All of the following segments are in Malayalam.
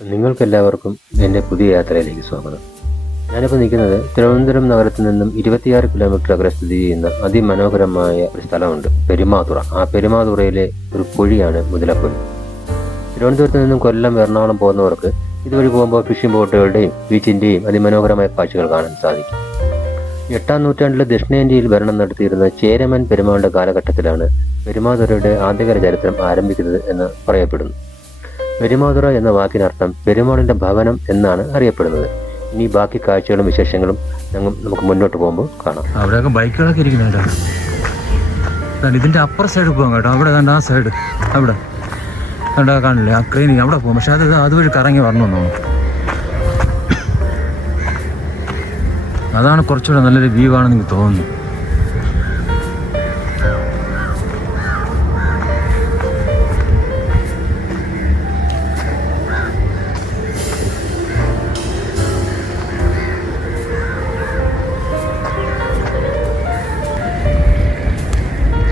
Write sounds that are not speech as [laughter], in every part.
നിങ്ങൾക്കെല്ലാവർക്കും എന്റെ പുതിയ യാത്രയിലേക്ക് സ്വാഗതം. ഞാനിപ്പോൾ നിൽക്കുന്നത് തിരുവനന്തപുരം നഗരത്തിൽ നിന്നും ഇരുപത്തിയാറ് കിലോമീറ്റർ അകലെ സ്ഥിതി ചെയ്യുന്ന അതിമനോഹരമായ ഒരു സ്ഥലമുണ്ട് പെരുമാതുറ. ആ പെരുമാതുറയിലെ ഒരു പുഴിയാണ് മുതലപ്പുഴി തിരുവനന്തപുരത്ത് നിന്നും കൊല്ലം എറണാകുളം പോകുന്നവർക്ക് ഇതുവഴി പോകുമ്പോൾ ഫിഷിംഗ് ബോട്ടുകളുടെയും ബീച്ചിന്റെയും അതിമനോഹരമായ കാഴ്ചകൾ കാണാൻ സാധിക്കും. എട്ടാം നൂറ്റാണ്ടിൽ ദക്ഷിണേന്ത്യയിൽ ഭരണം നടത്തിയിരുന്ന ചേരമൻ പെരുമാളുടെ കാലഘട്ടത്തിലാണ് പെരുമാതുറയുടെ ആദ്യകര ചരിത്രം ആരംഭിക്കുന്നത് എന്ന് പറയപ്പെടുന്നു. പെരുമാതുറ എന്ന വാക്കിനർത്ഥം പെരുമാളിന്റെ ഭവനം എന്നാണ് അറിയപ്പെടുന്നത്. ഇനി ബാക്കി കാഴ്ചകളും വിശേഷങ്ങളും ഞങ്ങൾ നമുക്ക് മുന്നോട്ട് പോകുമ്പോൾ കാണാം. അവിടെയൊക്കെ ബൈക്കുകളൊക്കെ ഇരിക്കുന്നുണ്ട് ഇതിന്റെ അപ്പർ സൈഡ് പോകാം കേട്ടോ. അവിടെ കണ്ട ആ സൈഡ് അവിടെ. കണ്ടാ കാണില്ലേ ആ ക്ലീനിങ് അവിടെ പോകും. പക്ഷെ അത് അതുവഴി കറങ്ങി വരണം തോന്നുന്നു. അതാണ് കുറച്ചുകൂടെ നല്ലൊരു വ്യൂ ആണെന്ന് എനിക്ക് തോന്നുന്നു.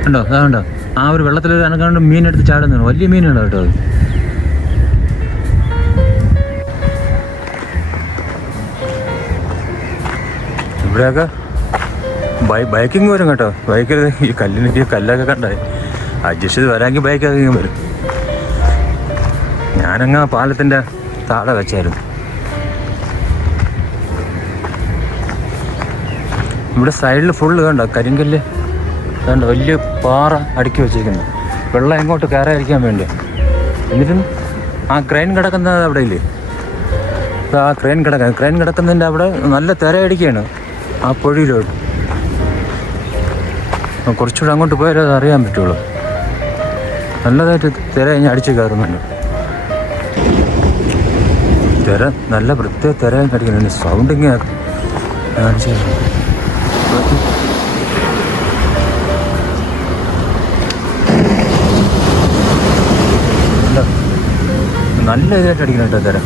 കണ്ടോ? അതുണ്ടോ ആ ഒരു വെള്ളത്തിൽ അനക്കാണ്ട് മീൻ എടുത്ത് ചാടുന്നതാണ്. വലിയ മീനാണ് കേട്ടോ അത്. ഇവിടെയൊക്കെ ബൈ ബൈക്കിങ് വരും കേട്ടോ. ബൈക്കിൽ ഈ കല്ലിന് ഈ കല്ലൊക്കെ കണ്ടായി അഡ്ജസ്റ്റ് ചെയ്ത് വരാമെങ്കിൽ അധികം വരും. ഞാനങ്ങ് പാലത്തിന്റെ താഴെ വെച്ചായിരുന്നു. ഇവിടെ സൈഡിൽ ഫുള്ള് കണ്ടോ? കരിങ്കല്ല്. കണ്ടോ വലിയ പാറ അടുക്കി വെച്ചിരിക്കുന്നു. വെള്ളം എങ്ങോട്ട് കയറാതിരിക്കാൻ വേണ്ടി. എന്നിട്ടും ആ ക്രെയിൻ കിടക്കുന്നത് അവിടെ ഇല്ലേ? ആ ക്രെയിൻ കിടക്കാൻ ക്രെയിൻ കിടക്കുന്നതിന്റെ അവിടെ നല്ല തിരയടിക്കുകയാണ് ആ പൊഴിയിലോട്ട്. കുറച്ചുകൂടെ അങ്ങോട്ട് പോയാലേ അത് അറിയാൻ പറ്റുള്ളൂ. നല്ലതായിട്ട് തിര കഴിഞ്ഞ് അടിച്ച് കയറുന്നുണ്ട്. തിര നല്ല പ്രത്യേക തിര അടിക്കുന്നുണ്ട്. സൗണ്ടിങ് കാണിച്ചു നല്ല ഇതായിട്ട് അടിക്കണം കേട്ടോ തരം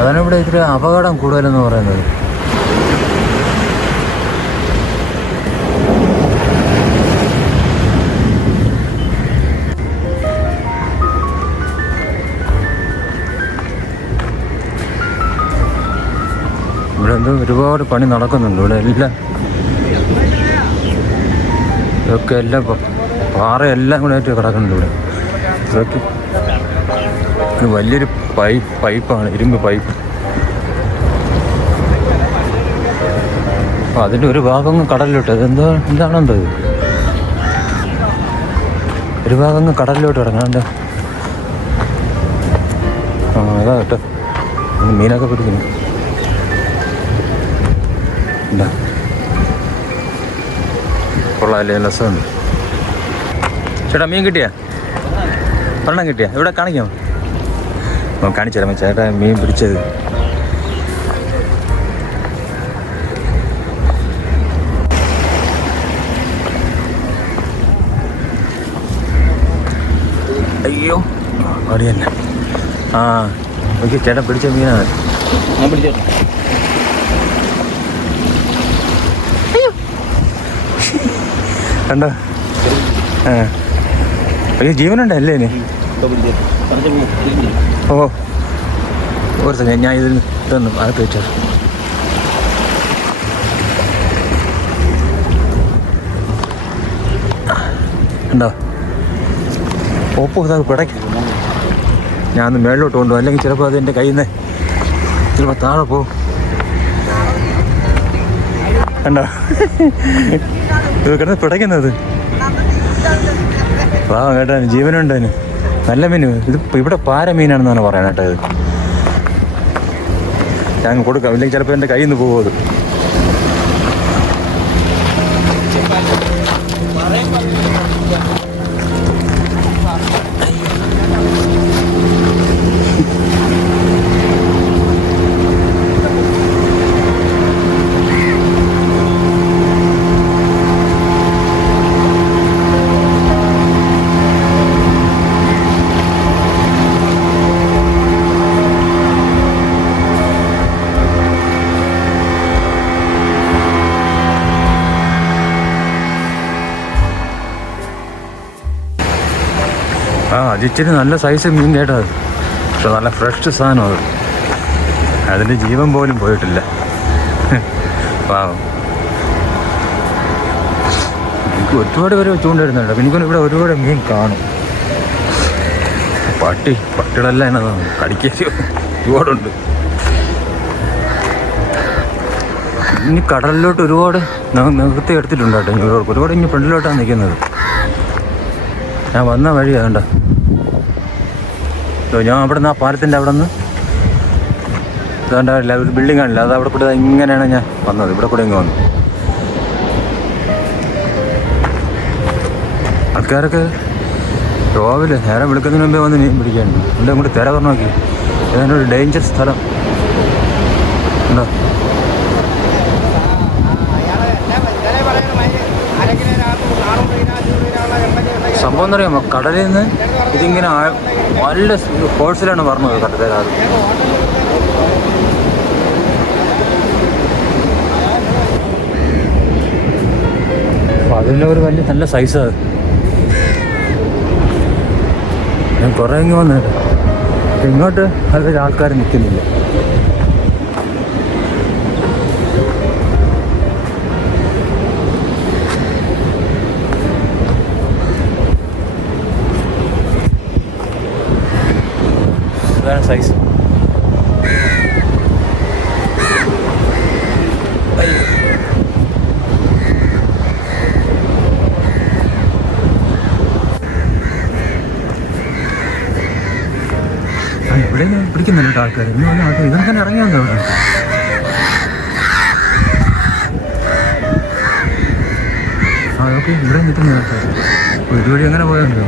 അതാണ് ഇവിടെ ഇത്തിരി അപകടം കൂടുതലെന്ന് പറയുന്നത്. ഇവിടെ എന്തോ ഒരുപാട് പണി നടക്കുന്നുണ്ട് ഇവിടെ എല്ലാം. ഇതൊക്കെ എല്ലാം പാറയെല്ലാം കൂടെ ആയിട്ട് കിടക്കുന്നുണ്ട് ഇവിടെ. ഇതൊക്കെ ഇത് വലിയൊരു പൈപ്പ് പൈപ്പാണ് ഇരുമ്പ് പൈപ്പ്. അപ്പൊ അതിന്റെ ഒരു ഭാഗം കടലിലോട്ട് അതെന്താ എന്താണെന്തോ ഒരു ഭാഗം കടലിലോട്ട് ഇറങ്ങാണ്ട് ആ അതാ കേട്ടോ. മീനൊക്കെ പിടിക്കുന്നു. എന്താ? കൊള്ളാമല്ലേ രസമുണ്ട് ചേട്ടാ മീൻ കിട്ടിയാ? ഒരെണ്ണം കിട്ടിയാ? ഇവിടെ കാണിക്കാം. കാണിച്ചു തരാം. ചേട്ടാ മീൻ പിടിച്ചത്. അയ്യോ. അവിടെ തന്നെ ആ ഓക്കെ ചേട്ടൻ പിടിച്ച മീനാണ് ഞാൻ പിടിച്ചോട്ടെ കണ്ടോ? ആ. അയ്യോ ജീവനുണ്ടല്ലേ ഇനി? ഓ ഒരു സെക്കൻഡ്. ഞാൻ ഇതിൽ തന്നു അകത്ത് വെച്ചോ ഉണ്ടോ ഓപ്പോ ഇതാ ഞാൻ ഒന്ന് മേളിലോട്ട് കൊണ്ടു അല്ലെങ്കിൽ ചിലപ്പോൾ അത് എന്റെ കയ്യിൽ നിന്ന് ചിലപ്പോൾ താഴെ പോകും. കണ്ടോ? ഇത് കിടന്ന് പിടയ്ക്കുന്നത്. വാ കേട്ടോ ജീവനുണ്ട് നല്ല മീൻ. ഇത് ഇവിടെ പാര മീനാണെന്നാണ് പറയുന്നത് കേട്ടോ ഇത്. ഞാൻ കൊടുക്കാം. ഇല്ലെങ്കിൽ ചിലപ്പോൾ എന്റെ കയ്യിൽ നിന്ന് പോകും അത് ഇച്ചിരി നല്ല സൈസ് മീൻ കേട്ടോ അത്. പക്ഷെ നല്ല ഫ്രഷ് സാധനം അത്. അതിന്റെ ജീവൻ പോലും പോയിട്ടില്ല. എനിക്ക് ഒരുപാട് പേര് ചൂണ്ടിരുന്നുണ്ട് എനിക്കൊന്നും ഇവിടെ ഒരുപാട് മീൻ കാണും. പട്ടി പട്ടികളെല്ലാം എന്നാ കടിക്കാൻ ഒരുപാടുണ്ട്. ഇനി കടലിലോട്ട് ഒരുപാട് നികത്തി എടുത്തിട്ടുണ്ട് കേട്ടോ. ഇനി ഒരുപാട് ഒരുപാട് ഇനി ഫ്രണ്ടിലോട്ടാണ് നിൽക്കുന്നത് ഞാൻ വന്ന വഴി അതുകൊണ്ട് ഞാൻ അവിടെ നിന്ന് ആ പാലത്തിന്റെ അവിടെ നിന്ന് ഇതാണ്ട ഒരു ബിൽഡിംഗ് ആണല്ലോ അത് അവിടെ കൂടെ ഇങ്ങനെയാണ് ഞാൻ വന്നത്. ഇവിടെ കൂടെ ഇങ്ങ് വന്നു. ആൾക്കാരൊക്കെ രാവിലെ നേരം വിളിക്കുന്നതിന് മുമ്പേ വന്ന് മീൻ പിടിക്കാനുണ്ട്. എന്റെ അങ്ങോട്ട് തിര പറഞ്ഞു നോക്കി. ഏതാണ്ട് ഒരു ഡേഞ്ചർ സ്ഥലം. ഉണ്ടോ സംഭവം എന്ന് പറയുമ്പോൾ കടലിൽ നിന്ന് ഇതിങ്ങനെ നല്ല ഫോഴ്സിലാണ് പറഞ്ഞത് കടലുകാർ ഒരു വലിയ നല്ല സൈസാണ് ഞാൻ കുറേ ഇങ്ങ് വന്നിട്ട് ഇങ്ങോട്ട് നല്ല ആൾക്കാർ നിൽക്കുന്നില്ല. സൈസ് ഇവിടെ പിടിക്കുന്നുണ്ട് ആൾക്കാർ ഇന്ന് വന്ന ആൾക്കാർ ഇതിനെ തന്നെ ഇറങ്ങി വന്നു ഇവിടെ. ആ ഓക്കെ. ഇവിടെ നിൽക്കുന്ന ആൾക്കാർ ഇതുവഴി എങ്ങനെ പോയുണ്ടോ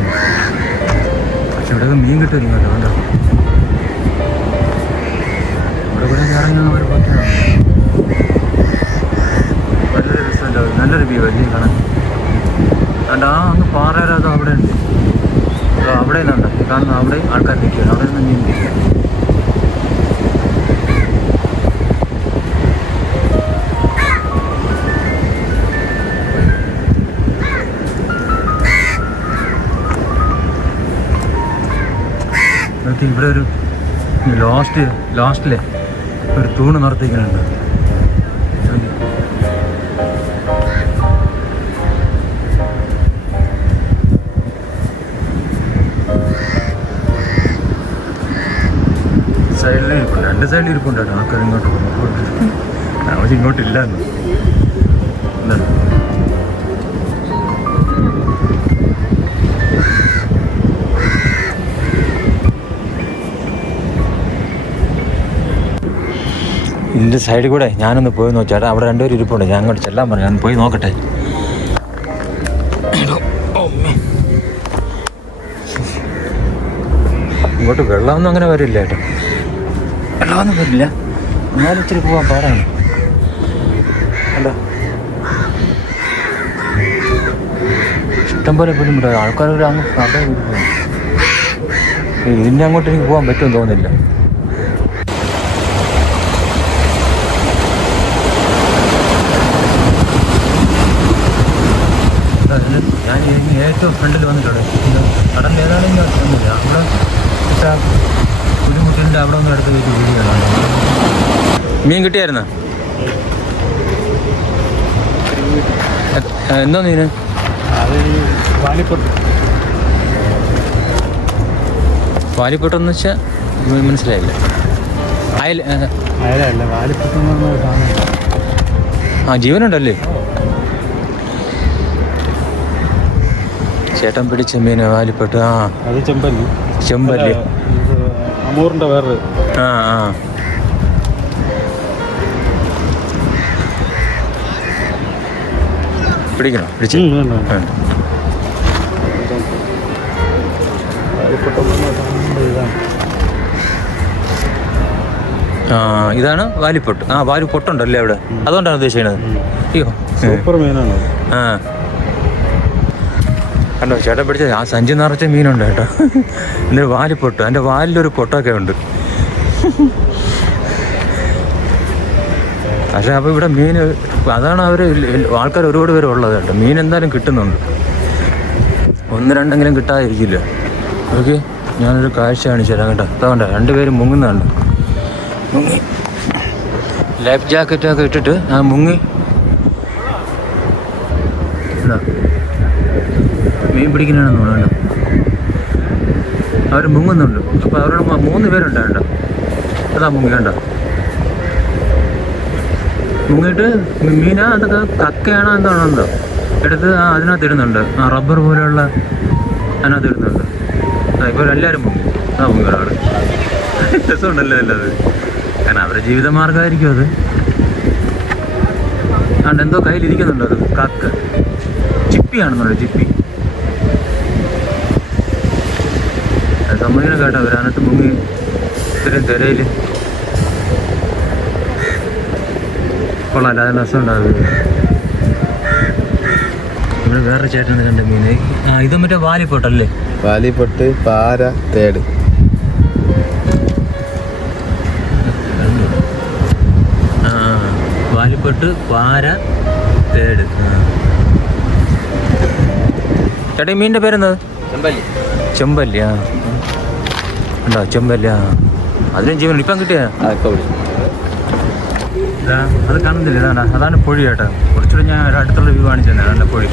പക്ഷെ ഇവിടെ മീൻ കിട്ടും. കേട്ടോ നോക്കി ഇവിടെ ഒരു ലാസ്റ്റ് ലാസ്റ്റിലെ ഒരു തൂണ് നിർത്തിക്കുന്നുണ്ട് സൈഡിൽ ഇരിപ്പുണ്ട് രണ്ട് സൈഡിൽ ഇരിപ്പുണ്ട് കേട്ടോ. ആൾക്കാർ ഇങ്ങോട്ട് ഇങ്ങോട്ടില്ല എന്ന് എന്താണ് ഇതിന്റെ സൈഡിൽ കൂടെ ഞാനൊന്ന് പോയി നോക്കി. ചേട്ടാ അവിടെ രണ്ടുപേരും ഇരിപ്പുണ്ട്. ഞാൻ അങ്ങോട്ട് ചെല്ലാൻ പറഞ്ഞു. ഞാൻ പോയി നോക്കട്ടെ. ഇങ്ങോട്ട് വെള്ളമൊന്നും അങ്ങനെ വരില്ല ചേട്ടാ വെള്ളമൊന്നും വരില്ല. എന്നാലും ഇച്ചിരി പോവാൻ പാടാണ്. ഇഷ്ടംപോലെ ഇഷ്ടം പോലെ ആൾക്കാരൊരു അങ്ങ്. ഇതിന്റെ അങ്ങോട്ട് എനിക്ക് പോകാൻ പറ്റുമെന്ന് തോന്നുന്നില്ല അതിൽ ഞാൻ ഏറ്റവും ഫ്രണ്ടിൽ വന്നിട്ടുണ്ട്. കടൽ കടലിൽ ഏതാണെങ്കിൽ ഒന്നുമില്ല അവിടെ പക്ഷേ പുലിമുട്ടിന്റെ അവിടെ ഒന്നും എടുത്ത് വെച്ച് വീഡിയോ മീൻ കിട്ടിയായിരുന്നോ? എന്താ മീന് വാലിപ്പൊട്ടെന്ന് വെച്ചാൽ മനസ്സിലായില്ല. അയൽ ആ ജീവനുണ്ടല്ലേ? ചേട്ടൻ പിടിച്ച മീൻ വാലിപ്പെട്ട് ആ. അത് ചെമ്പല്ലി. ചെമ്പല്ലി. അമൂറിന്റെ വേറൊരു. ആ ആ. പിടിക്കണോ? പിടിച്ചു. ആ. ഇതാണ് വാലിപ്പൊട്ട്. ആ വാലിപ്പൊട്ടുണ്ടല്ലേ അവിടെ? അതുകൊണ്ടാണ് ഉദ്ദേശിക്കുന്നത്. അയ്യോ. സൂപ്പർ മീനാണ് ആ. കണ്ടോ ചേട്ടൻ പിടിച്ച ആ സഞ്ചി നിറച്ച മീനുണ്ട് കേട്ടോ. എന്നിട്ട് പൊട്ടു. എന്റെ വാലിലൊരു പൊട്ടൊക്കെ ഉണ്ട്. പക്ഷേ അപ്പോൾ ഇവിടെ മീൻ അതാണ് അവർ ആൾക്കാർ ഒരുപാട് പേര് ഉള്ളത് കേട്ടോ. മീൻ എന്തായാലും കിട്ടുന്നുണ്ട്. ഒന്ന് രണ്ടെങ്കിലും കിട്ടാതിരിക്കില്ല. ഓക്കെ ഞാനൊരു കാഴ്ച കാണിച്ചു തരാം കേട്ടോ. അതുകൊണ്ട് രണ്ടുപേരും മുങ്ങുന്നുണ്ട് മുങ്ങി. ലൈഫ് ജാക്കറ്റൊക്കെ ഇട്ടിട്ട് ആ മുങ്ങി. ഇതാ. മീൻ പിടിക്കുന്നതാണെന്ന് തോന്നുന്നു അവർ മുങ്ങുന്നുണ്ട്. അപ്പോൾ അവരോട് മൂന്ന് പേരുണ്ട് അതാ മുങ്ങി കണ്ടോ? മുങ്ങിയിട്ട് മീന അതൊക്കെ കക്കയാണോ എന്താണോ എന്തോ. എടുത്ത് അതിനകത്ത് ഇടുന്നുണ്ട്. ആ റബ്ബർ പോലെയുള്ള അതിനകത്ത് ഇടുന്നുണ്ട്. ഇപ്പോൾ എല്ലാവരും മുങ്ങി. ആ മുങ്ങി ഒരാൾ [laughs] രസമുണ്ടല്ലോ അല്ലത് കാരണം അവരുടെ ജീവിത മാർഗമായിരിക്കും അത്. അതുകൊണ്ട് എന്തോ കയ്യിലിരിക്കുന്നുണ്ട് അത്? കക്ക. ചിപ്പിയാണെന്നുള്ളത് ചിപ്പി. സമ്മതിക്കണം കേട്ടോ അതിനകത്ത് മുങ്ങി ഇത്രയും തിരയിൽ കൊള്ളാം അത് രസമുണ്ടാവും നമ്മൾ വേറെ ചേട്ടൻ കണ്ട മീൻ ആ ഇത് മറ്റേ വാലിപ്പൊട്ടല്ലേ വാലിപ്പൊട്ട് പാര തേട്. ആ വാലിപ്പൊട്ട് പാര തേട്. ചേട്ടാ മീനിന്റെ പേരെന്താ? ചെമ്പല്ലി ആ. ഉണ്ടോ? ചെമ്പല്ല അതിലും ജീവൻ ഇപ്പം കിട്ടിയ? അത് കാണുന്നില്ല. ഇതാണ് അതാണ് പൊഴി കേട്ടോ കുറച്ചുകൂടി ഞാൻ അടുത്തുള്ള വ്യൂ കാണിച്ചു തന്നെ നല്ല പൊഴി.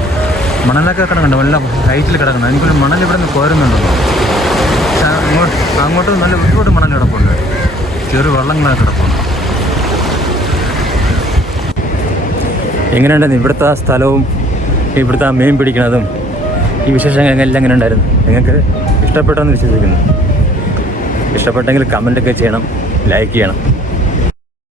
മണലൊക്കെ കിടക്കണ്ട നല്ല ഹൈറ്റിൽ കിടക്കണം. എനിക്കൊരു മണൽ ഇവിടെ നിന്ന് കോരുന്നുണ്ടോ അങ്ങോട്ട് അങ്ങോട്ട് നല്ല ഒരുപാട് മണൽ കിടപ്പുണ്ട്. ചെറു വള്ളങ്ങളൊക്കെ കിടപ്പുണ്ട്. എങ്ങനെയുണ്ടായിരുന്നു ഇവിടുത്തെ ആ സ്ഥലവും ഇവിടുത്തെ ആ മീൻ പിടിക്കുന്നതും ഈ വിശേഷങ്ങൾ എല്ലാം എങ്ങനെ ഉണ്ടായിരുന്നു നിങ്ങൾക്ക് ഇഷ്ടപ്പെട്ടെന്ന് വിശ്വസിക്കുന്നു. ഇഷ്ടപ്പെട്ടെങ്കിൽ കമന്റൊക്കെ ചെയ്യണം ലൈക്ക് ചെയ്യണം.